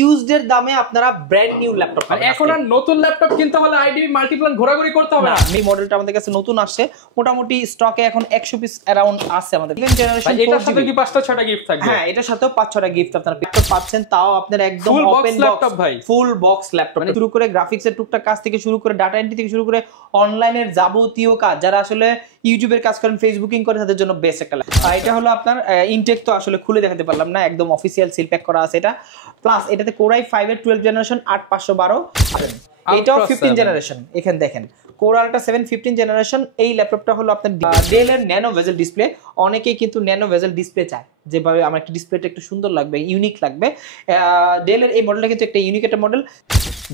Used এর দামে আপনারা ব্র্যান্ড নিউ ল্যাপটপ পাবেন। এখন আর নতুন ল্যাপটপ কিনতে হলে আইডিবি মাল্টিপ্ল্যান ঘোরাঘুরি করতে হবে না। এই মডেলটা আমাদের কাছে নতুন আসছে, মোটামুটি স্টকে এখন 100 পিস অ্যারাউন্ড আছে আমাদের। ইভেন জেনারেশন এটার সাথে কি 5টা 6টা গিফট থাকবে? হ্যাঁ, এটার সাথেও 5-6টা গিফট আপনারা পাচ্ছেন, তাও আপনার একদম ওপেন ল্যাপটপ ভাই, ফুল বক্স ল্যাপটপ। শুরু করে গ্রাফিক্সের টুকটাক কাজ থেকে শুরু করে ডাটা এন্ট্রি থেকে শুরু করে অনলাইনের যাবতীয় কাজ, যারা আসলে ইউটিউবের কাজ করেন, ফেসবুকিং করে, তাদের জন্য বেস্ট একটা ল্যাপটপ। এটা হলো আপনার ইনটেক, তো আসলে খুলে দেখাতে পারলাম না, একদম অফিসিয়াল সিল প্যাক করা আছে এটা। প্লাস এটাতে Core i5 এর 12 জেনারেশন 8512, এটাও 15 জেনারেশন। এখানে দেখেন Core i 7 15 জেনারেশন। এই ল্যাপটপটা হলো আপনার ডেল এর ন্যানো ভেজেল ডিসপ্লে। অনেকেই কিন্তু ন্যানো ভেজেল ডিসপ্লে চায়, যেভাবে আমার একটা ডিসপ্লেটা একটু সুন্দর লাগবে, ইউনিক লাগবে। ডেল এর এই মডেলটা কিন্তু একটা ইউনিক একটা মডেল।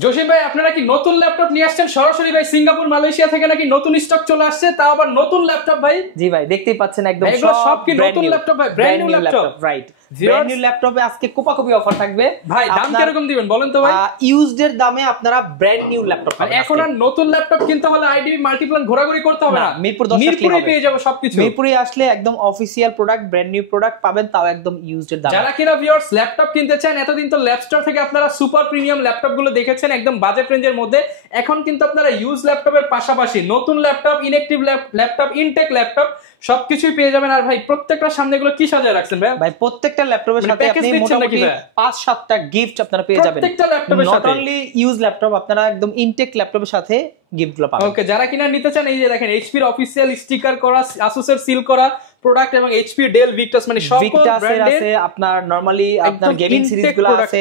জসিম ভাই, আপনারা কি নতুন ল্যাপটপ নিয়ে আসছেন সরাসরি ভাই? সিঙ্গাপুর মালয়েশিয়া থেকে নাকি নতুন স্টক চলে আসছে, তাও আবার নতুন ল্যাপটপ ভাই? জি ভাই, দেখতেই পাচ্ছেন একদম সব কি নতুন ল্যাপটপ ভাই? Brand new laptop, right. Brand new ল্যাপটপে আজকে কোপাকুপি অফার থাকবে ভাই। দাম কিরকম দিবেন বলেন তো ভাই? ইউজড এর দামে আপনারা ব্র্যান্ড নিউ ল্যাপটপ পাবেন। এখন আর নতুন ল্যাপটপ কিনতে হলে আইডিবি মাল্টিপ্ল্যান ঘোরাঘুরি করতে হবে না, মিরপুর 10 মিরপুরে পেয়ে যাবো সবকিছু। মিরপুরে আসলে একদম official product, brand new product পাবেন, তাও একদম ইউজড এর দামে। যারা কিনা ভিউয়ার্স ল্যাপটপ কিনতে চান, এতদিন তো ল্যাপস্টোর থেকে আপনারা সুপার প্রিমিয়াম ল্যাপটপ গুলো দেখেছেন একদম বাজেট রেঞ্জের মধ্যে। এখন কিন্তু আপনারা ইউজ ল্যাপটপের পাশাপাশি নতুন laptop, inactive laptop, intact laptop সবকিছুই পেয়ে যাবেন। আর ভাই প্রত্যেকটার সামনে গুলো কি সাজায় রাখছেন ভাই? ভাই প্রত্যেকটা ল্যাপটপের সাথে আপনি মোটামুটি 5-7টা গিফট আপনারা পেয়ে যাবেন। প্রত্যেকটা ল্যাপটপের সাথে, নট অনলি ইউজ ল্যাপটপ, আপনারা একদম ইনটেক ল্যাপটপের সাথে গিফটগুলো পাবেন। ওকে, যারা কিনা নিতে চান, এই যে দেখেন এইচপি এর অফিশিয়াল স্টিকার করা, আসুসের সিল করা প্রোডাক্ট এবং এইচপি, ডেল, ভিক্টাস, মানে সব ব্র্যান্ডের আছে। আপনার নরমালি আপনার গেমিং সিরিজগুলো আছে,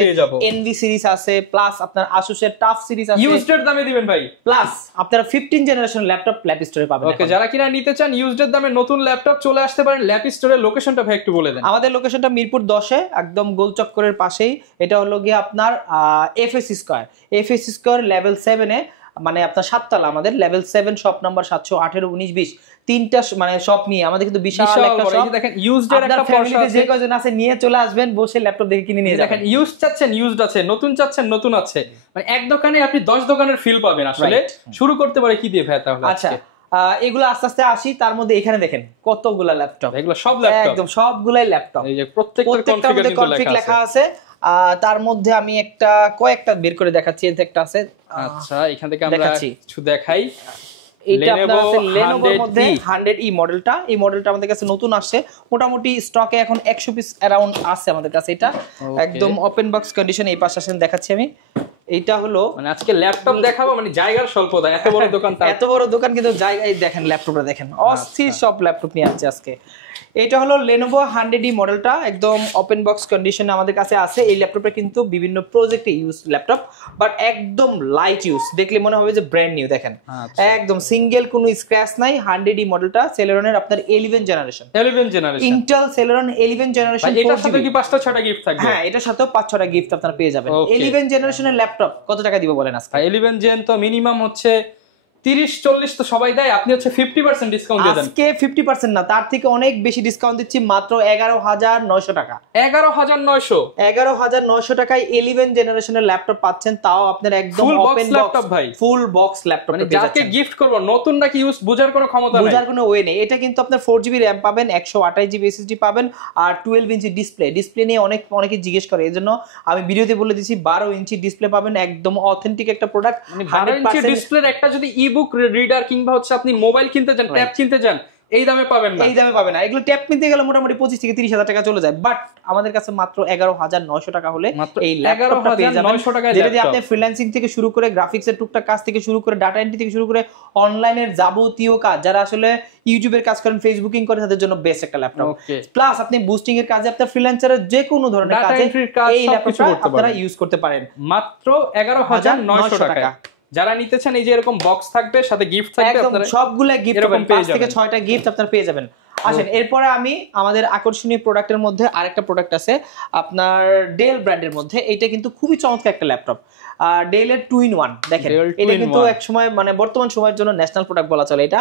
এনভি সিরিজ আছে, প্লাস আপনার আসুসের টাফ সিরিজ আছে। ইউজড এর দামে দিবেন ভাই, প্লাস আপনারা 15 জেনারেশন ল্যাপটপ ল্যাপ স্টোরে পাবেন। ওকে, যারা কিনা নিতে চান ইউজড এর দামে নতুন ল্যাপটপ, চলে আসতে পারেন ল্যাপ স্টোরের। লোকেশনটা ভাই একটু বলে দেন। আমাদের লোকেশনটা মিরপুর 10-এ, একদম গোলচক্করের পাশেই। এটা হলো গিয়ে আপনার এফএস স্কয়ার লেভেল 7-এ, মানে আপনার 7 তলা। আমাদের লেভেল 7 শপ নাম্বার 718, 19, 20 তিনটা মানে শপ নিয়ে আমাদের কিন্তু বিশাল একটা শপ। দেখেন ইউজড এর একটা পর্ষা আছে, যে কয়জন আছে নিয়ে চলে আসবেন, বসে ল্যাপটপ দেখে কিনে নিয়ে যাবেন। দেখেন ইউজ চাচ্ছেন ইউজড আছে, নতুন চাচ্ছেন নতুন আছে, মানে এক দোকানে আপনি 10 দোকানের ফিল পাবেন। আসলে শুরু করতে পারে কি দিয়ে ভাই তাহলে? আচ্ছা, এগুলো আস্তে আস্তে আসি। তার মধ্যে এখানে দেখেন কতগুলা ল্যাপটপ, এগুলো সব ল্যাপটপ, একদম সবগুলাই ল্যাপটপ। এই যে প্রত্যেকটা কনফিগ লেখা আছে। তার মধ্যে আমি কয়েকটা বের করে দেখাচ্ছি। এর একটা আছে। আচ্ছা, এখান থেকে আমরা কিছু দেখাই। এটা আপনার আছে Lenovoর মধ্যে 100E মডেলটা। এই মডেলটা আমাদের কাছে নতুন আসছে, মোটামুটি স্টকে এখন 100 পিস অ্যারাউন্ড আছে আমাদের কাছে। এটা একদম ওপেন বক্স কন্ডিশন। এই পাশে আসেন, দেখাচ্ছি আমি। এইটা হলো, মানে আজকে ল্যাপটপ দেখাবো, মানে জায়গার স্বল্পতা। এত বড় দোকান, এত বড় দোকান কিন্তু জায়গায় দেখেন ল্যাপটপটা দেখেন, অস্থির সব ল্যাপটপ নিয়ে আসছে আজকে। এটা হলো Lenovo 100E মডেলটা, একদম ওপেন বক্স কন্ডিশনে আমাদের কাছে আছে। এই ল্যাপটপটা কিন্তু বিভিন্ন প্রজেক্টে ইউজ ল্যাপটপ, বাট একদম লাইট ইউজ, দেখলে মনে হবে যে ব্র্যান্ড নিউ। দেখেন একদম সিঙ্গেল কোনো স্ক্র্যাচ নাই। 100E মডেলটা Celeronের আপনার 11 জেনারেশন, ইন্টেল Celeron 11 জেনারেশন। এটার সাথে কি 5টা 6টা গিফট থাকবে? হ্যাঁ, এটার সাথেও 5-6টা গিফট আপনারা পেয়ে যাবেন। 11 জেনারেশনের ল্যাপটপ কত টাকা দিব বলেন আজকে? 11 জেন তো মিনিমাম হচ্ছে 30-40 তো সবাই দেয়, আপনি হচ্ছে 50% ডিসকাউন্ট দিয়ে দেন। আজকে 50% না, তার থেকে অনেক বেশি ডিসকাউন্ট দিচ্ছি, মাত্র 11,900 টাকা। 11,900 টাকায় 11 জেনারেশনের ল্যাপটপ পাচ্ছেন, তাও আপনার একদম ওপেন ল্যাপটপ ভাই, ফুল বক্স ল্যাপটপ। মানে যাকে গিফট করব, নতুন নাকি ইউজ বোঝার কোনো ক্ষমতা নাই, বোঝার কোনো ওয়ে নেই। এটা কিন্তু আপনার 4GB র‍্যাম পাবেন, 128GB SSD পাবেন, আর 12 ইঞ্চি ডিসপ্লে নিয়ে অনেকে জিজ্ঞেস করে, এজন্য আমি ভিডিওতে বলে দিচ্ছি 12 ইঞ্চি ডিসপ্লে পাবেন, একদম অথেন্টিক একটা প্রোডাক্ট। 12 ইঞ্চি ডিসপ্লের একটা যদি বুক রিডার কিংবা হচ্ছে আপনি মোবাইল কিনতে যান, ট্যাব কিনতে যান, এই দামে পাবেন না। এগুলো ট্যাব কিনতে গেলে মোটামুটি 25 থেকে 30,000 টাকা চলে যায়, বাট আমাদের কাছে মাত্র 11,900 টাকা হলে এই ল্যাপটপটা পেয়ে যাবেন। যদি আপনি ফ্রিল্যান্সিং থেকে শুরু করে গ্রাফিক্সের টুকটাক কাজ থেকে শুরু করে ডাটা এন্ট্রি থেকে শুরু করে অনলাইনের যাবতীয় কাজ, যারা আসলে ইউটিউবের কাজ করেন, ফেসবুকিং করে, তাদের জন্য বেস্ট একটা ল্যাপটপ। প্লাস আপনি বুস্টিং এর কাজে, আপনার ফ্রিল্যান্সারের যে কোনো ধরনের কাজে এই ল্যাপটপটা আপনারা ইউজ করতে পারেন মাত্র 11,900 টাকা। যারা নিতে চান, এই যে এরকম বক্স থাকবে, সাথে গিফট থাকবে, আপনারা সবগুলা গিফট পাবেন, 5 থেকে 6টা গিফট আপনারা পেয়ে যাবেন। আসেন, এরপরে আমি আমাদের আকর্ষণীয় প্রোডাক্টের মধ্যে আরেকটা প্রোডাক্ট আছে আপনার ডেল ব্র্যান্ডের মধ্যে। এটা কিন্তু খুবই চমৎকার একটা ল্যাপটপ, ডেলের 2-in-1। দেখেন, এটা কিন্তু এক সময়, মানে বর্তমান সময়ের জন্য ন্যাশনাল প্রোডাক্ট বলা চলে এটা।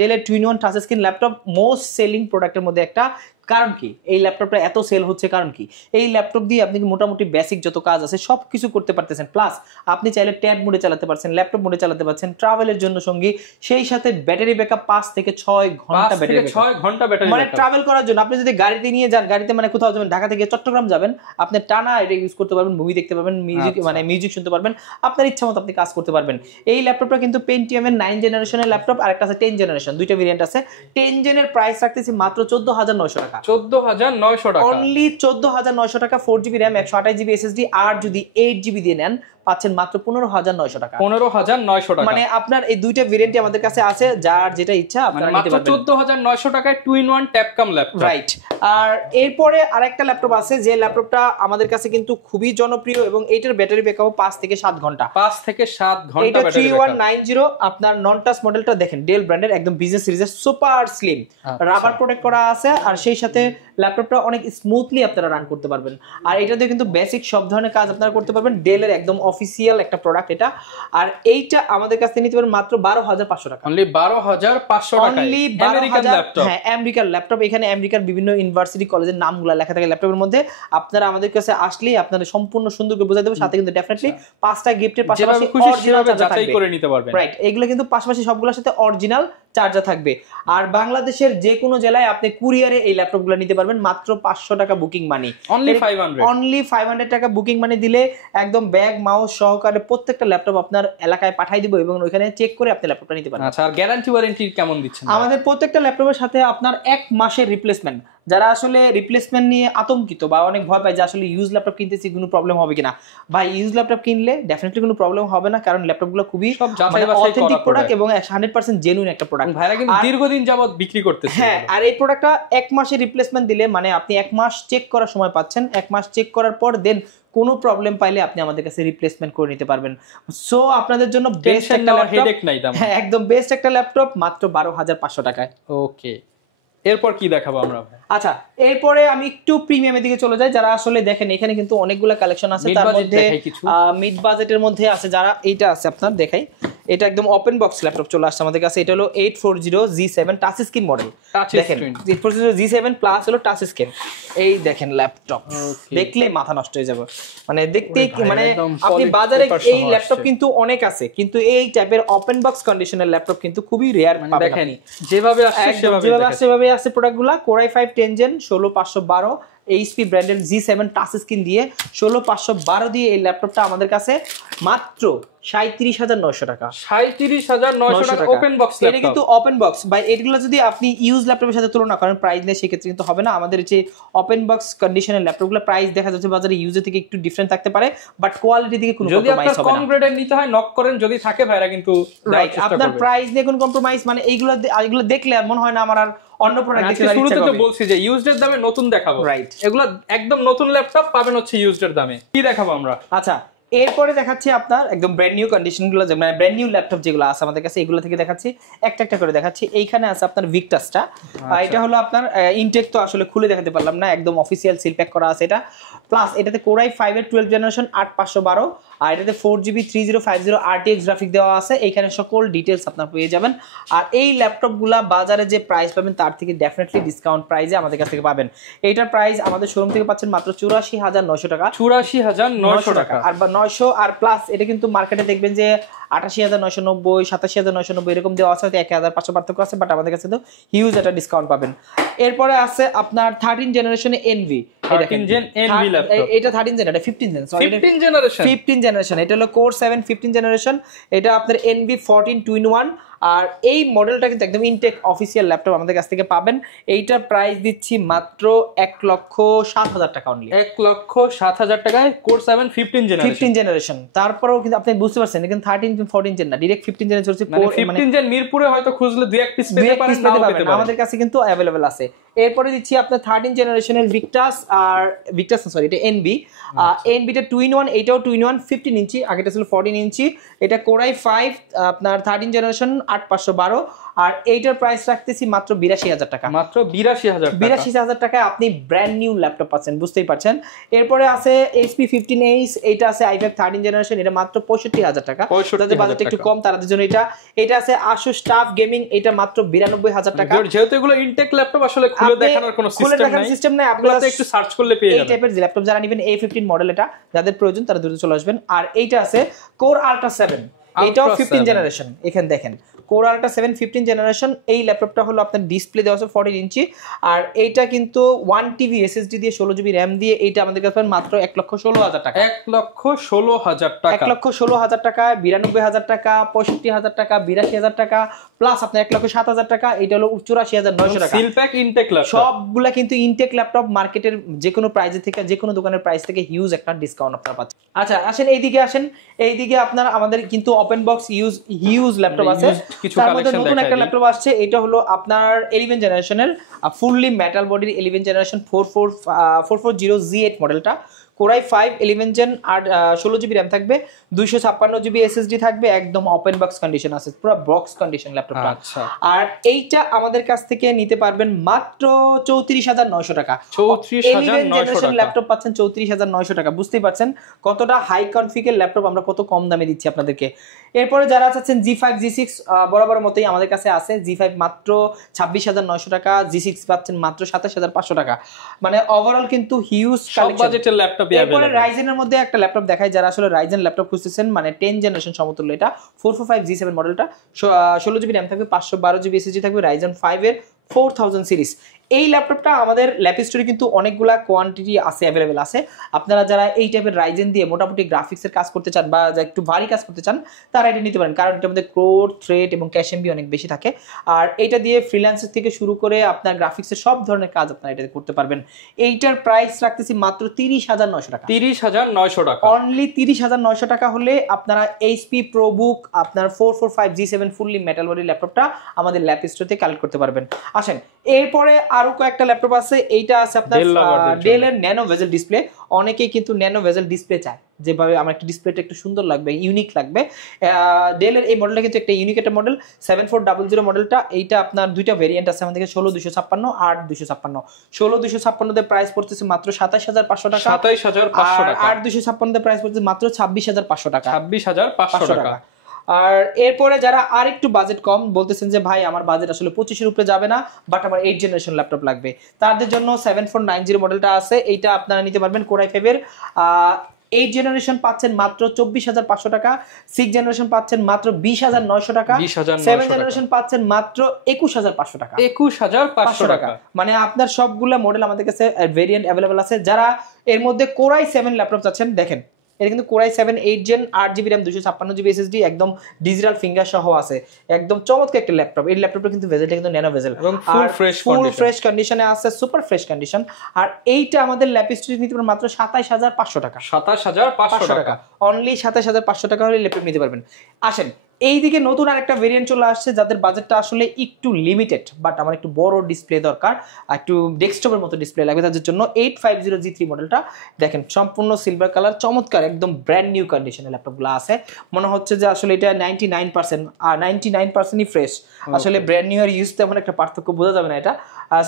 ডেলের 2-in-1 touch screen laptop, most selling প্রোডাক্টের মধ্যে একটা। কারণ কি এই ল্যাপটপটা এত সেল হচ্ছে কারণ কি এই ল্যাপটপ দিয়ে আপনি মোটামুটি বেসিক যত কাজ আছে সব কিছু করতে পারতেছেন, প্লাস আপনি চাইলে ট্যাব মোডে চালাতে পারছেন, ল্যাপটপ মোডে চালাতে পারছেন, ট্রাভেলের জন্য সঙ্গী, সেই সাথে ব্যাটারি ব্যাকআপ 5 থেকে 6 ঘন্টা ব্যাটারি, 6 ঘন্টা ব্যাটারি, মানে ট্রাভেল করার জন্য। আপনি যদি গাড়িতে নিয়ে যান, গাড়িতে মানে কোথাও যাবেন, ঢাকা থেকে চট্টগ্রাম যাবেন, আপনি টানা এটা ইউজ করতে পারবেন, মুভি দেখতে পারবেন, মিউজিক মানে মিউজিক শুনতে পারবেন, আপনার ইচ্ছা মতো আপনি কাজ করতে পারবেন। এই ল্যাপটপটা কিন্তু পেন্টিয়াম এর 9 জেনারেশনের ল্যাপটপ, আর একটা আছে 10 জেনারেশন, দুইটা ভেরিয়েন্ট আছে। 10 জেনের প্রাইস রাখতেছি মাত্র 14900 টাকা, 14900 টাকা, অনলি 14900 টাকা। 4GB RAM 128GB SSD, আর যদি 8GB দিয়ে নেন পাচ্ছেন মাত্র 15900 টাকা, 15900 টাকা। মানে আপনার এই দুইটা ভেরিয়েন্টই আমাদের কাছে আছে, যার যেটা ইচ্ছা আপনারা নিতে পারবেন। 14900 টাকায় 2-in-1 ট্যাবকাম ল্যাপটপ, রাইট। আর এরপরে আরেকটা ল্যাপটপ আছে যে ল্যাপটপটা আমাদের কাছে কিন্তু খুবই জনপ্রিয়, এবং এইটার ব্যাটারি ব্যাকআপ 5 থেকে 7 ঘন্টা, 5 থেকে 7 ঘন্টা এটা ব্যাটারি ব্যাকআপ। 3190 আপনার নন টাচ মডেলটা দেখেন, ডেল ব্র্যান্ডের একদম বিজনেস সিরিজের সুপার স্লিম, রাবার প্রোটেক্ট করা আছে, আর সেই সাথে ল্যাপটপটা অনেক স্মুথলি আপনারা রান করতে পারবেন। আর এটা দিয়ে কিন্তু বেসিক সব ধরনের কাজ আপনারা করতে পারবেন। ডেলের একদম অফিসিয়াল একটা প্রোডাক্ট এটা, আর এইটা আমাদের কাছ থেকে নিতে পারবেন মাত্র 12500 টাকা, অনলি 12500 টাকা, অনলি আমেরিকান ল্যাপটপ। হ্যাঁ, আমেরিকান ল্যাপটপ। এখানে আমেরিকার বিভিন্ন ইউনিভার্সিটি কলেজের নামগুলো লেখা থাকে ল্যাপটপের মধ্যে। আপনারা আমাদের কাছে আসলেই আপনাদের সম্পূর্ণ সুন্দর করে বোঝাই দেব, সাথে কিন্তু ডেফিনেটলি 5টা গিফটের পাশাপাশি অরিজিনাল যাচাই করে নিতে পারবেন। রাইট, এগুলো কিন্তু পাশাপাশি সবগুলোর সাথে অরিজিনাল চার্জার থাকবে। আর বাংলাদেশের যে কোনো জেলায় আপনি কুরিয়ারে এই ল্যাপটপগুলো নিতে পারবেন মাত্র 500 টাকা বুকিং মানি, অনলি 500 টাকা বুকিং মানি দিলে একদম ব্যাগ মাউস সহকারে প্রত্যেকটা ল্যাপটপ আপনার এলাকায় পাঠাই দিব, এবং ওইখানে চেক করে আপনি ল্যাপটপটা নিতে পারবেন। আচ্ছা, আর গ্যারান্টি ওয়ারেন্টি কেমন দিচ্ছেন? আমাদের প্রত্যেকটা ল্যাপটপের সাথে আপনার 1 মাসের রিপ্লেসমেন্ট। যারা আসলে রিপ্লেসমেন্ট নিয়ে আতঙ্কিত বা অনেক ভয় পায় যে আসলে ইউজ ল্যাপটপ কিনতেছি কোনো প্রবলেম হবে কিনা, ভাই ইউজ ল্যাপটপ কিনলে ডেফিনেটলি কোনো প্রবলেম হবে না, কারণ ল্যাপটপগুলো খুবই অথেন্টিক প্রোডাক্ট এবং 100% জেনুইন একটা প্রোডাক্ট। ভাইরা কিন্তু দীর্ঘদিন যাবত বিক্রি করতেছে। হ্যাঁ, আর এই প্রোডাক্টটা 1 মাসের রিপ্লেসমেন্ট দিলে মানে আপনি 1 মাস চেক করার সময় পাচ্ছেন, 1 মাস চেক করার পর দেন কোনো প্রবলেম পাইলে আপনি আমাদের কাছে রিপ্লেসমেন্ট করে নিতে পারবেন। সো আপনাদের জন্য বেস্ট একটা হেডেক নাই দাম। হ্যাঁ, একদম বেস্ট একটা ল্যাপটপ মাত্র 12500 টাকায়। ওকে, এরপর কি দেখাবো আমরা? আচ্ছা, এরপরে আমি একটু প্রিমিয়ামের দিকে চলে যাই। যারা আসলে দেখেন এখানে কিন্তু অনেকগুলো কালেকশন আছে, তার মধ্যে মিড বাজেটের মধ্যে আছে যারা, এইটা আছে আপনার দেখাই, এটা একদম ওপেন বক্স ল্যাপটপ চলে আসছে আমাদের কাছে। এটা হলো 840G7 টাচ স্ক্রিন মডেল, দেখেন 840G7 প্লাস হলো টাচ স্ক্রিন। এই দেখেন ল্যাপটপ দেখলে মাথা নষ্ট হয়ে যাবে, মানে দেখতে মানে আপনি বাজারে এই ল্যাপটপ কিন্তু অনেক আছে, কিন্তু এই টাইপের ওপেন বক্স কন্ডিশনের ল্যাপটপ কিন্তু খুবই রেয়ার পাবেন। দেখেন যেভাবে আসছে সেভাবে আসছে প্রোডাক্টগুলো। Core i5 10 Gen 16512 HP ব্র্যান্ডের G7 টাচ স্ক্রিন দিয়ে 16512 দিয়ে এই ল্যাপটপটা আমাদের কাছে মাত্র 37900 টাকা, 37900 টাকা ওপেন বক্স ল্যাপটপ। এটা কিন্তু ওপেন বক্স ভাই, এগুলো যদি আপনি ইউজ ল্যাপটপের সাথে তুলনা করেন প্রাইস নিয়ে, সেক্ষেত্রে কিন্তু হবে না। আমাদের যে ওপেন বক্স কন্ডিশনের ল্যাপটপগুলো প্রাইস দেখা যাচ্ছে বাজারে ইউজের থেকে একটু ডিফারেন্ট থাকতে পারে, বাট কোয়ালিটি দিকে কোনো কম্প্রোমাইজ হবে না। যদি আপনার কম গ্রেডের নিতে হয় নক করেন, যদি থাকে ভাইরা কিন্তু রাইট, আপনার প্রাইস নিয়ে কোনো কম্প্রোমাইজ মানে এইগুলো দেখলে মনে হয় না আমার আর অন্য প্রোডাক্ট দেখতে পারি। শুরুতে তো বলছি যে ইউজড এর দামে নতুন দেখাবো, রাইট, এগুলো একদম নতুন ল্যাপটপ পাবেন হচ্ছে ইউজড এর দামে। কি দেখাবো আমরা? আচ্ছা, এরপরে দেখাচ্ছি আপনার একদম ব্র্যান্ড নিউ কন্ডিশনগুলো, মানে ব্র্যান্ড নিউ ল্যাপটপ যেগুলো আছে আমাদের কাছে, এগুলো থেকে দেখাচ্ছি একটা একটা করে দেখাচ্ছি। এইখানে আছে আপনার ভিক্টাসটা, এটা হলো আপনার ইনটেক তো আসলে খুলে দেখাতে পারলাম না, একদম অফিসিয়াল সিল প্যাক করা আছে এটা। প্লাস এটাতে Core i5 এর 12 জেনারেশন 8512, আর এটাতে 4GB 3050 RTX গ্রাফিক দেওয়া আছে। এইখানে সকল ডিটেলস আপনারা পেয়ে যাবেন। আর এই ল্যাপটপগুলা বাজারে যে প্রাইস পাবেন তার থেকে ডেফিনেটলি ডিসকাউন্ট প্রাইসে আমাদের কাছ থেকে পাবেন। এইটার প্রাইস আমাদের শোরুম থেকে পাচ্ছেন মাত্র 84900 টাকা, 84900 টাকা আর 900, আর প্লাস এটা কিন্তু মার্কেটে দেখবেন যে 88990 87990 এরকম দেওয়া আছে, 1500 পার্থক্য আছে, বাট আমাদের কাছে তো হিউজ একটা ডিসকাউন্ট পাবেন। এরপরে আছে আপনার 13 জেনারেশনে এনভি, এটা 13 জেন, এটা 15 জেন, সরি 15 জেনারেশন, এটা হলো Core 7 15 জেনারেশন, এটা আপনার এনভি 14 2-in-1। আর এই মডেলটা কিন্তু একদম ইনটেক অফিসিয়াল ল্যাপটপ আমাদের কাছ থেকে পাবেন। এইটার প্রাইস দিচ্ছি মাত্র 1,07,000 টাকা অনলি, 1,07,000 টাকায় Core 7 15 জেনারেশন। তারপরেও কিন্তু আপনি বুঝতে পারছেন কিন্তু 13 14 জেন না, ডাইরেক্ট 15 জেনে চলছে। 15 জেন মিরপুরে হয়তো খুঁজলে দুই এক পিস পেতে পারেন, আমাদের কাছে কিন্তু अवेलेबल আছে। এরপরে দিচ্ছি আপনার 13 জেনারেশনের ভিক্টাস, আর ভিক্টাস সরি এটা এনবি, এনবিটা 2-in-1, এটাও 2-in-1 15 ইঞ্চি, আগেটা ছিল 14 ইঞ্চি। এটা Core i5 আপনার 13 জেনারেশন 8512, আর এইটার প্রাইস রাখতেছি মাত্র 82,000 টাকা। মাত্র 82,000 টাকা। 82,000 টাকায় আপনি ব্র্যান্ড নিউ ল্যাপটপ পাচ্ছেন, বুঝতেই পারছেন। এরপরে আছে HP 15Ace, এটা আছে i5 13 জেনারেশন, এটা মাত্র 65,000 টাকা। যাদের বাজেট একটু কম তাদের জন্য এটা আছে Asus TUF Gaming, এটা মাত্র 92,000 টাকা। যেহেতু এগুলো ইনটেক ল্যাপটপ, আসলে খুলে দেখানোর কোনো সিস্টেম নাই, আপনারা একটু সার্চ করলে পেয়ে যাবেন। এই টাইপের ল্যাপটপ যারা নেবেন A15 মডেল, এটা যাদের প্রয়োজন তারা দ্রুত চলে আসবেন। আর এইটা আছে Core Ultra 7, এটাও 15 জেনারেশন। এখানে দেখেন Core Ultra 7 15 জেনারেশন। এই ল্যাপটপটা হলো আপনার ডিসপ্লে দেওয়া আছে 14 ইঞ্চি, আর এইটা কিন্তু 1 TB SSD দিয়ে 16 GB RAM দিয়ে, এইটা আমাদের কাছে মাত্র 1,16,000 টাকা। 1,16,000 টাকা। 1,16,000 টাকা, 92,000 টাকা, 65,000 টাকা, 82,000 টাকা, প্লাস আপনার 1,07,000 টাকা। এটা হলো 84,900 টাকা। সিল প্যাক ইনটেক ল্যাপটপ, সবগুলা কিন্তু ইনটেক ল্যাপটপ। মার্কেটের যে কোনো প্রাইস থেকে, যে কোনো দোকানের প্রাইস থেকে হিউজ একটা ডিসকাউন্ট আপনারা পাচ্ছেন। আচ্ছা আসেন এইদিকে আসেন, এইদিকে আপনার আমাদের কিন্তু ওপেন বক্স হিউজ ল্যাপটপ আছে। তার মধ্যে নতুন একটা ল্যাপটপ আসছে, এটা হলো আপনার 11 জেনারেশনের ফুললি মেটাল বডির 11 জেনারেশন 440Z8 মডেলটা। Core i5 11 জেন, আর 16 GB RAM থাকবে, 256 GB SSD থাকবে, একদম ওপেন বক্স কন্ডিশন আছে, পুরো বক্স কন্ডিশন ল্যাপটপটা। আর এইটা আমাদের কাছ থেকে নিতে পারবেন মাত্র 34,900 টাকা। 34,900 টাকা ল্যাপটপ পাচ্ছেন 34,900 টাকা। বুঝতেই পারছেন কতটা হাই কনফিগের ল্যাপটপ আমরা কত কম দামে দিচ্ছি আপনাদেরকে। এরপরে যারা চাচ্ছেন G5 G6 বরাবর মতোই আমাদের কাছে আছে। G5 মাত্র 26,900 টাকা, G6 পাচ্ছেন মাত্র 27,500 টাকা। মানে ওভারঅল কিন্তু হিউজ বাজেটের ল্যাপটপ। এরপরে রাইজেনের মধ্যে একটা ল্যাপটপ দেখাই, যারা আসলে রাইজেন ল্যাপটপ খুঁজতেছেন, মানে 10 জেনারেশন সমতুল্য, এটা 445Z7 মডেলটা, 16 GB RAM থাকবে, 512 GB SSD থাকবে, রাইজেন 5 এর 4000 সিরিজ। এই ল্যাপটপটা আমাদের ল্যাপ স্টোরে কিন্তু অনেকগুলা কোয়ান্টিটি আছে, অ্যাভেলেবেল আছে। আপনারা যারা এই টাইপের রাইজেন দিয়ে মোটামুটি গ্রাফিক্সের কাজ করতে চান বা একটু ভারী কাজ করতে চান, তারা এটা নিতে পারেন, কারণ এটার মধ্যে কোর, থ্রেড এবং ক্যাশ এমবি অনেক বেশি থাকে। আর এটা দিয়ে ফ্রিল্যান্সের থেকে শুরু করে আপনার গ্রাফিক্সের সব ধরনের কাজ আপনারা এটাতে করতে পারবেন। এইটার প্রাইস রাখতেছি মাত্র 30,900 টাকা। 30,900 টাকা, অনলি 30,900 টাকা হলে আপনারা HP ProBook আপনার 445Z7 ফুললি মেটাল বডি ল্যাপটপটা আমাদের ল্যাপ স্টোর থেকে কালেক্ট করতে পারবেন। আসেন এরপরে আরো কয়েকটা ল্যাপটপ আছে। এইটা আছে আপনার ডেলের ন্যানো ভেজেল ডিসপ্লে। অনেকেই কিন্তু ন্যানো ভেজেল ডিসপ্লে চায়, যেভাবে আমার একটা ডিসপ্লেটা একটু সুন্দর লাগবে, ইউনিক লাগবে। ডেলের এই মডেলটা কিন্তু একটা ইউনিক একটা মডেল, 7400 মডেলটা। এইটা আপনার দুইটা ভেরিয়েন্ট আছে আমাদের 16,256 আর 256। 16,256 তে প্রাইস পড়তেছে মাত্র 27,500 টাকা। 27,500 টাকা। আর 256 তে প্রাইস পড়তেছে মাত্র 26,500 টাকা। 26,500 টাকা। আর এরপরে যারা আর একটু বাজেট কম বলতেছেন যে ভাই আমার বাজেট আসলে 25 এর উপরে যাবে না, বাট আমার 8 জেনারেশন ল্যাপটপ লাগবে, তাদের জন্য 7490 মডেলটা আছে। এইটা আপনারা নিতে পারবেন Core i5 এর 8 জেনারেশন পাচ্ছেন মাত্র 24,500 টাকা, 6 জেনারেশন পাচ্ছেন মাত্র 20,900 টাকা, 7 জেনারেশন পাচ্ছেন মাত্র 21,500 টাকা। 21,500 টাকা। মানে আপনার সবগুলা মডেল আমাদের কাছে ভেরিয়েন্ট অ্যাভেলেবল আছে। যারা এর মধ্যে Core i7 ল্যাপটপ চাচ্ছেন, দেখেন এটা কিন্তু Core i7 8 gen 8 GB RAM 256 GB SSD, একদম ডিজিটাল ফিঙ্গার সহ আছে, একদম চমৎকার একটা ল্যাপটপ। এই ল্যাপটপটা কিন্তু ভেজেলটা কিন্তু ন্যানো ভেজেল এবং ফুল ফ্রেশ কন্ডিশনে আছে, সুপার ফ্রেশ কন্ডিশন। আর এইটা আমাদের ল্যাপ স্টোরে নিতে পারবেন মাত্র 27,500 টাকা। 27,500 টাকা, অনলি 27,500 টাকা হলে ল্যাপটপ নিতে পারবেন। আসেন এইদিকে নতুন আরেকটা ভেরিয়েন্ট চলে আসছে, যাদের বাজেটটা আসলে একটু লিমিটেড, বাট আমার একটু বড় ডিসপ্লে দরকার, একটু ডেস্কটপের মতো ডিসপ্লে লাগবে, তাদের জন্য 850G3 মডেলটা। দেখেন সম্পূর্ণ সিলভার কালার, চমৎকার একদম ব্র্যান্ড নিউ কন্ডিশনের ল্যাপটপগুলো আছে। মনে হচ্ছে যে আসলে এটা 99% আর 99%ই ফ্রেশ। আসলে ব্র্যান্ড নিউ আর ইউজ তেমন একটা পার্থক্য বোঝা যাবে না। এটা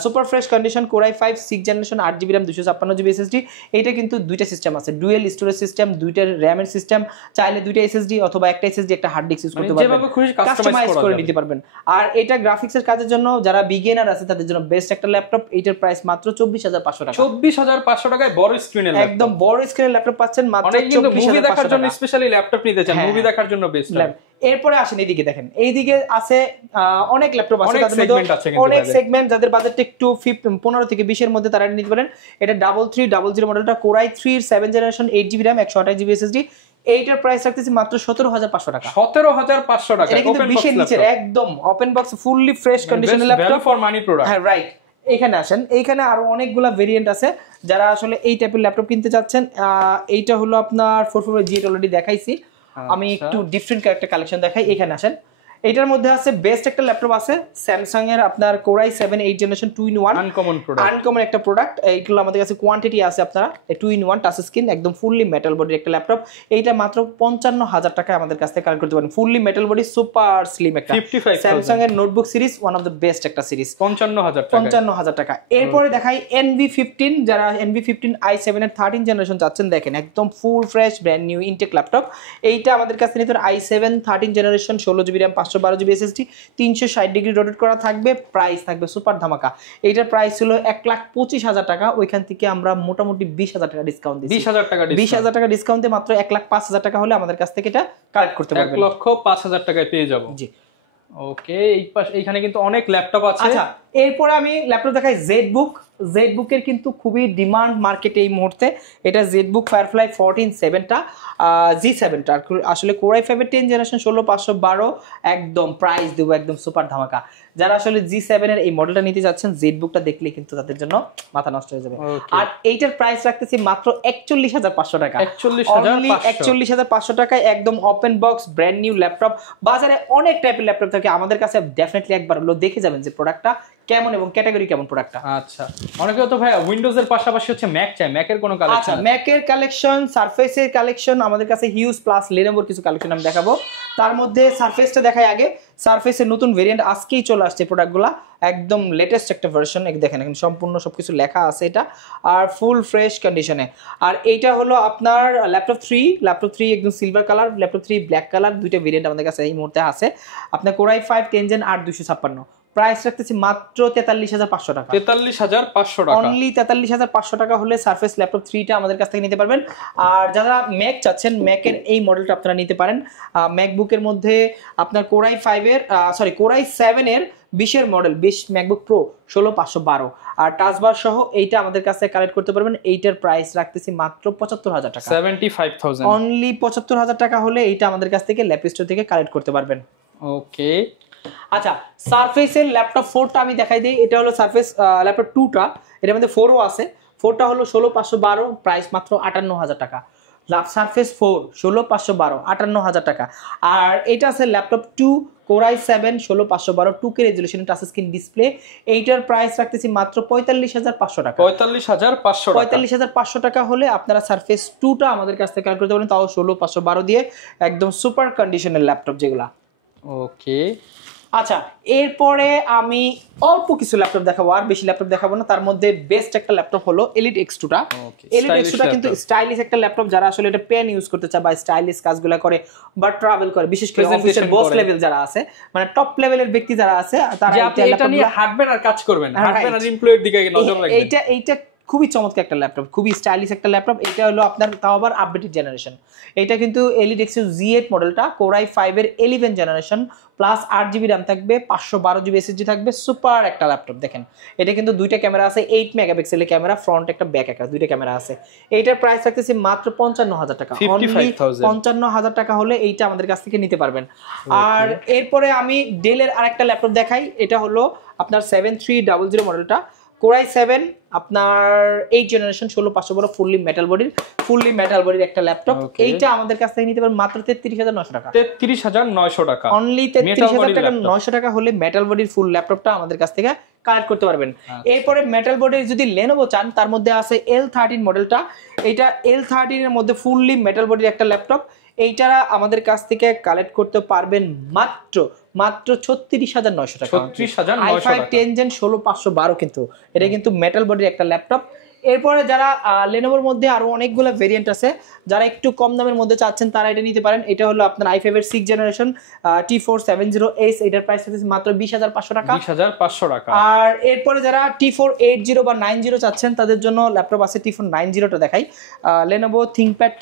super fresh condition, Core i5 6 generation 8 GB RAM 256 GB SSD। এটা কিন্তু দুইটা সিস্টেম আছে, ডুয়েল স্টোরেজ সিস্টেম, দুইটা র্যামের সিস্টেম, চাইলে দুইটা SSD অথবা একটা SSD একটা হার্ড ডিস্ক ইউজ করতে পারবেন, যেভাবে খুশি কাস্টমাইজ করে নিতে পারবেন। আর এটা গ্রাফিক্সের কাজের জন্য যারা বিগিনার আছে তাদের জন্য বেস্ট একটা ল্যাপটপ। এইটার প্রাইস মাত্র 24,500 টাকা। 24,500 টাকায় বড় স্ক্রিনের ল্যাপটপ, একদম বড় স্ক্রিনের ল্যাপটপ পাচ্ছেন মাত্র 24,500 মুভি দেখার জন্য স্পেশালি ল্যাপটপ নিতে চান, মুভি দেখার জন্য বেস্ট। এরপরে আসেন এইদিকে, দেখেন এইদিকে আছে অনেক ল্যাপটপ আছে, অনেক সেগমেন্ট, যাদের বাজেটটা একটু 15 থেকে 20 এর মধ্যে তারা নিতে পারেন। এটা 3300 মডেলটা, Core i3 7 generation 8 GB RAM 128 GB SSD। এইটার প্রাইস রাখতেছি মাত্র 17,500 টাকা। 17,500 টাকা, এটা কিন্তু 20 এর নিচে একদম ওপেন বক্স ফুললি ফ্রেশ কন্ডিশনের laptop, value for money product. হ্যাঁ রাইট। এইখানে আসেন, এইখানে আরো অনেকগুলা ভেরিয়েন্ট আছে, যারা আসলে এই টাইপের ল্যাপটপ কিনতে চাচ্ছেন। এইটা হলো আপনার 440Z8 অলরেডি দেখাইছি, আমি একটু ডিফারেন্ট একটা কালেকশন দেখাই। এখানে আসেন, এটার মধ্যে আছে বেস্ট একটা ল্যাপটপ আছে স্যামসাং এর আপনার কোরাই 7 8 জেনারেশন 2-in-1 আনকমন একটা প্রোডাক্ট। এইগুলো আমাদের কাছে কোয়ান্টিটি আছে আপনারা 2-in-1 টাচ স্ক্রিন একদম ফুললি মেটাল বডির একটা ল্যাপটপ। এইটা মাত্র 55,000 টাকায় আমাদের কাছ থেকে কালেক্ট করতে পারেন। Fully metal body super slim একটা স্যামসাং এর notebook series one of the best একটা সিরিজ 55,000 টাকা। এরপরে দেখাই NV15 যারা NV15 i7 এর 13 জেনারেশন চাচ্ছেন দেখেন একদম full fresh brand new intact laptop. এইটা আমাদের কাছে নিতে i7 13 generation 16GB RAM 512GB SSD 360 degree rotate করা থাকবে। প্রাইস থাকবে সুপার ধামাকা। এইটার প্রাইস ছিল 1,25,000 টাকা, ওইখান থেকে আমরা মোটামুটি 20,000 টাকা ডিসকাউন্ট দিচ্ছি। 20,000 টাকা ডিসকাউন্টে মাত্র 1,05,000 টাকা হলে আমাদের কাছ থেকে এটা কালেক্ট করতে পারবেন। 1,05,000 টাকায় পেয়ে যাব। জি ওকে, এইখানে কিন্তু অনেক ল্যাপটপ আছে। আচ্ছা এরপরে আমি ল্যাপটপ দেখাই জেডবুকের কিন্তু খুবই ডিমান্ড মার্কেটে এই মুহূর্তে। এটা জেডবুক ফায়ারফ্লাই 14-7টা G7টা আসলে কোরাই 5 10 জেনারেশন 16,512 একদম প্রাইস দেবো একদম সুপার ধামাকা। যারা আসলে G7 এর এই মডেলটা নিতে যাচ্ছেন জেডবুকটা দেখলে কিন্তু তাদের জন্য মাথা নষ্ট হয়ে যাবে। আর এইটার প্রাইস রাখতেছি মাত্র 41,500 টাকা। 41,500 টাকায় একদম open box brand new laptop. বাজারে অনেক টাইপের ল্যাপটপ থাকে, আমাদের কাছে ডেফিনেটলি একবার হলো দেখে যাবেন যে প্রোডাক্টটা কেমন এবং ক্যাটাগরি কেমন প্রোডাক্টটা। আচ্ছা অনেকে তো ভাই উইন্ডোজ এর পাশাপাশি হচ্ছে ম্যাক চাই, ম্যাকের কোনো কালেকশন? আচ্ছা ম্যাকের কালেকশন, সারফেসের কালেকশন আমাদের কাছে হিউজ প্লাস লেনোভোর কিছু কালেকশন আমি দেখাবো। তার মধ্যে সারফেসটা দেখাই আগে। সারফেসের নতুন ভেরিয়েন্ট আজকেই চলে আসছে প্রোডাক্টগুলো, একদম লেটেস্ট একটা ভার্সন। দেখেন এখন সম্পূর্ণ সবকিছু লেখা আছে এটা, আর ফুল ফ্রেশ কন্ডিশনে। আর এইটা হলো আপনার ল্যাপটপ 3 একদম silver colour, laptop 3 black colour, দুইটা ভেরিয়েন্ট আমাদের কাছে এই মুহূর্তে আছে। আপনার কোরাই 5 10 জেন 8-256 প্রাইস রাখতেছি মাত্র 43,500 টাকা। 43,500 টাকা, অনলি 43,500 টাকা হলে সারফেস ল্যাপটপ 3টা আমাদের কাছ থেকে নিতে পারবেন। আর যারা ম্যাক চাচ্ছেন ম্যাকের এই মডেলটা আপনারা নিতে পারেন। ম্যাকবুকের মধ্যে আপনার কোরাই 7 এর 20 মডেল 20 ম্যাকবুক প্রো 16,512 আর টাচবার সহ এইটা আমাদের কাছে কালেক্ট করতে পারবেন। এইটার প্রাইস রাখতেছি মাত্র 75,000 টাকা, 75,000। অনলি 75,000 টাকা হলে এইটা আমাদের কাছ থেকে ল্যাপ স্টোর থেকে কালেক্ট করতে পারবেন। ওকে আচ্ছা সারফেসের ল্যাপটপ 4টা আমি দেখাই দিই। এটা হলো সারফেস ল্যাপটপ 2টা, এটার মধ্যে 4ও আছে। 4টা হলো 16,512 প্রাইস মাত্র 58,000 টাকা। সারফেস 4 16,512 58,000 টাকা। আর এটা আছে laptop 2 core i 7 16,512 2K resolution touch screen display. এইটার প্রাইস রাখতেছি মাত্র 45,500 টাকা। 45,500 টাকা হলে আপনারা সারফেস 2টা আমাদের কাছ থেকে কালেক্ট করতে পারেন, তাও 16,512 দিয়ে একদম সুপার কন্ডিশনের ল্যাপটপ যেগুলা। ওকে আচ্ছা এরপরে আমি অল্প কিছু ল্যাপটপ দেখাবো, আর বেশি ল্যাপটপ দেখাবো না। তার মধ্যে বেস্ট একটা ল্যাপটপ হলো এলিট X2টা। এলিট X2টা কিন্তু স্টাইলিশ একটা ল্যাপটপ, যারা আসলে এটা পেন ইউজ করতে চায় বা স্টাইলিশ কাজগুলো করে বা ট্রাভেল করে, বিশেষ করে অফিসের বস লেভেল যারা আছে, মানে টপ লেভেলের ব্যক্তি যারা আছে, তারা এটা নিয়ে হাঁটবেন আর কাজ করবেন, হাঁটবেন আর এমপ্লয়ের দিকে নজর রাখবেন। এইটা খুবই চমৎকার একটা ল্যাপটপ, খুবই স্টাইলিশ একটা ল্যাপটপ। এটা হলো আপনার তাও আবার আপডেটেড জেনারেশন। এটা কিন্তু এলিট X2 Z8 মডেলটা, কোরাই 5 এর 11 জেনারেশন প্লাস 8GB RAM থাকবে, 512GB SSD থাকবে, সুপার একটা ল্যাপটপ। দেখেন এটা কিন্তু দুইটা ক্যামেরা আছে, 8 মেগাপিক্সেলের ক্যামেরা, ফ্রন্ট একটা ব্যাক একটা, দুইটা ক্যামেরা আছে। এইটার প্রাইস রাখতেছি মাত্র 55,000 টাকা। 55,000 টাকা হলে এইটা আমাদের কাছ থেকে নিতে পারবেন। আর এরপরে আমি ডেলের আরেকটা ল্যাপটপ দেখাই। এটা হলো আপনার 7300 মডেলটা, কোরাই 7 আপনার 8 জেনারেশন 16,512 ফুললি মেটাল বডির একটা ল্যাপটপ। এইটা আমাদের কাছ থেকে নিতে পারবেন মাত্র 33,900 টাকা। 33,900 টাকা, অনলি 33,900 টাকা হলে মেটাল বডির ফুল ল্যাপটপটা আমাদের কাছ থেকে কালেক্ট করতে পারবেন। এরপরে মেটাল বডির যদি লেনোভো চান, তার মধ্যে আছে L13 মডেলটা। এইটা L13 এর মধ্যে ফুললি মেটাল বডির একটা ল্যাপটপ। এইটা আমাদের কাছ থেকে কালেক্ট করতে পারবেন মাত্র 36,900 টাকা। 36,900 i5 10 জেন 16,512 কিন্তু এটা কিন্তু মেটাল বডির একটা ল্যাপটপ। এরপরে যারা লেনোভোর মধ্যে আরো অনেকগুলো ভেরিয়েন্ট আছে, যারা একটু কম দামের মধ্যে চাচ্ছেন তারা এটা নিতে পারেন। এটা হলো আপনার i5 এর 6 জেনারেশন T470S, এটার প্রাইস হচ্ছে মাত্র 20,500 টাকা। 20,500 টাকা। আর এরপরে যারা T480 বা 90 চাচ্ছেন তাদের জন্য ল্যাপটপ আছে T490টা দেখাই। লেনোভো থিংকপ্যাড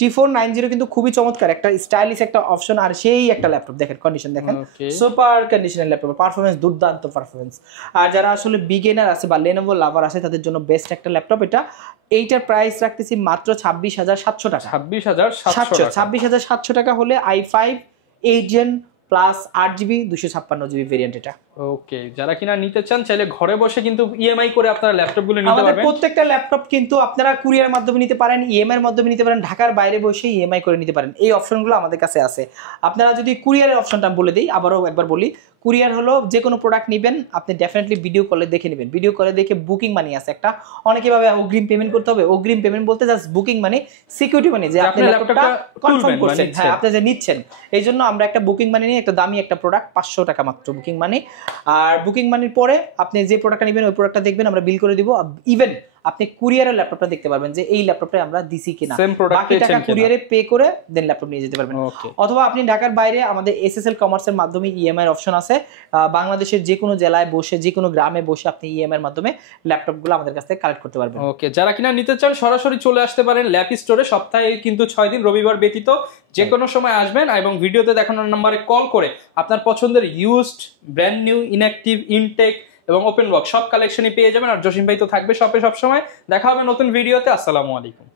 T490 কিন্তু খুবই চমৎকার একটা স্টাইলিশ একটা অপশন, আর সেই একটা ল্যাপটপ। দেখেন কন্ডিশন দেখেন, সুপার কন্ডিশনের ল্যাপটপ, পারফরম্যান্স দুর্দান্ত পারফরম্যান্স। আর যারা আসলে বিগিনার আছে বা লেনোভো লাভার আছে তাদের জন্য বেস্ট একটা ল্যাপটপ এটা। এইটার প্রাইস রাখতেছি মাত্র 26,700 টাকা। 26,700 টাকা হলে i5 8 gen plus 8GB 256GB variant এটা। ওকে, যারা কিনা নিতে চান চাইলে ঘরে বসে কিন্তু ইএমআই করে আপনারা ল্যাপটপ গুলো নিতে আমাদের পারবেন। প্রত্যেকটা ল্যাপটপ কিন্তু আপনারা কুরিয়ার মাধ্যমে নিতে পারেন, ইএমআই এর মাধ্যমে নিতে পারেন, ঢাকার বাইরে বসে ইএমআই করে নিতে পারেন। এই অপশনগুলো আমাদের কাছে আছে। আপনারা যদি কুরিয়ারের অপশনটা বলে দিই, আবারও একবার বলি, কুরিয়ার হলো যে কোনো প্রোডাক্ট নেবেন আপনি ডেফিনেটলি ভিডিও কলে দেখে নেবেন। ভিডিও কলে দেখে বুকিং মানি আছে একটা, অনেকে ভাবে অগ্রিম পেমেন্ট করতে হবে। অগ্রিম পেমেন্ট বলতে জাস্ট বুকিং মানি, সিকিউরিটি মানি, যে আপনি ল্যাপটপটা কনফার্ম করছেন, হ্যাঁ আপনি যে নিচ্ছেন। এই জন্য আমরা একটা বুকিং মানি নিয়ে একটা দামি একটা প্রোডাক্ট 500 টাকা মাত্র বুকিং মানি। আর বুকিং মানির পরে আপনি যে প্রোডাক্টটা নেবেন ওই প্রোডাক্টটা দেখবেন, আমরা বিল করে দিব। ইভেন আপনি কুরিয়ারের ল্যাপটপটা দেখতে পারবেন যে এই ল্যাপটপটা আমরা দিছি কিনা, বাকি টাকা কুরিয়ারে পে করে দেন ল্যাপটপ নিয়ে যেতে পারবেন। অথবা আপনি ঢাকার বাইরে আমাদের এসএসএল কমার্সের মাধ্যমে ইএমআই এর অপশন আছে। বাংলাদেশের যে কোনো জেলায় বসে, যে কোনো গ্রামে বসে আপনি ইএমআই এর মাধ্যমে ল্যাপটপগুলো আমাদের কাছ থেকে কালেক্ট করতে পারবেন। ওকে, যারা কিনা নিতে চান সরাসরি চলে আসতে পারেন ল্যাপ স্টোরে। সপ্তাহে কিন্তু 6 দিন, রবিবার ব্যতীত যে কোনো সময় আসবেন এবং ভিডিওতে দেখানোর নম্বরে কল করে আপনার পছন্দের used, brand new, inactive, intact এবং ওপেন বক্স সব কালেকশনই পেয়ে যাবেন। আর জসিম ভাই তো থাকবে শপে সবসময়। দেখা হবে নতুন ভিডিওতে। আসসালামু আলাইকুম।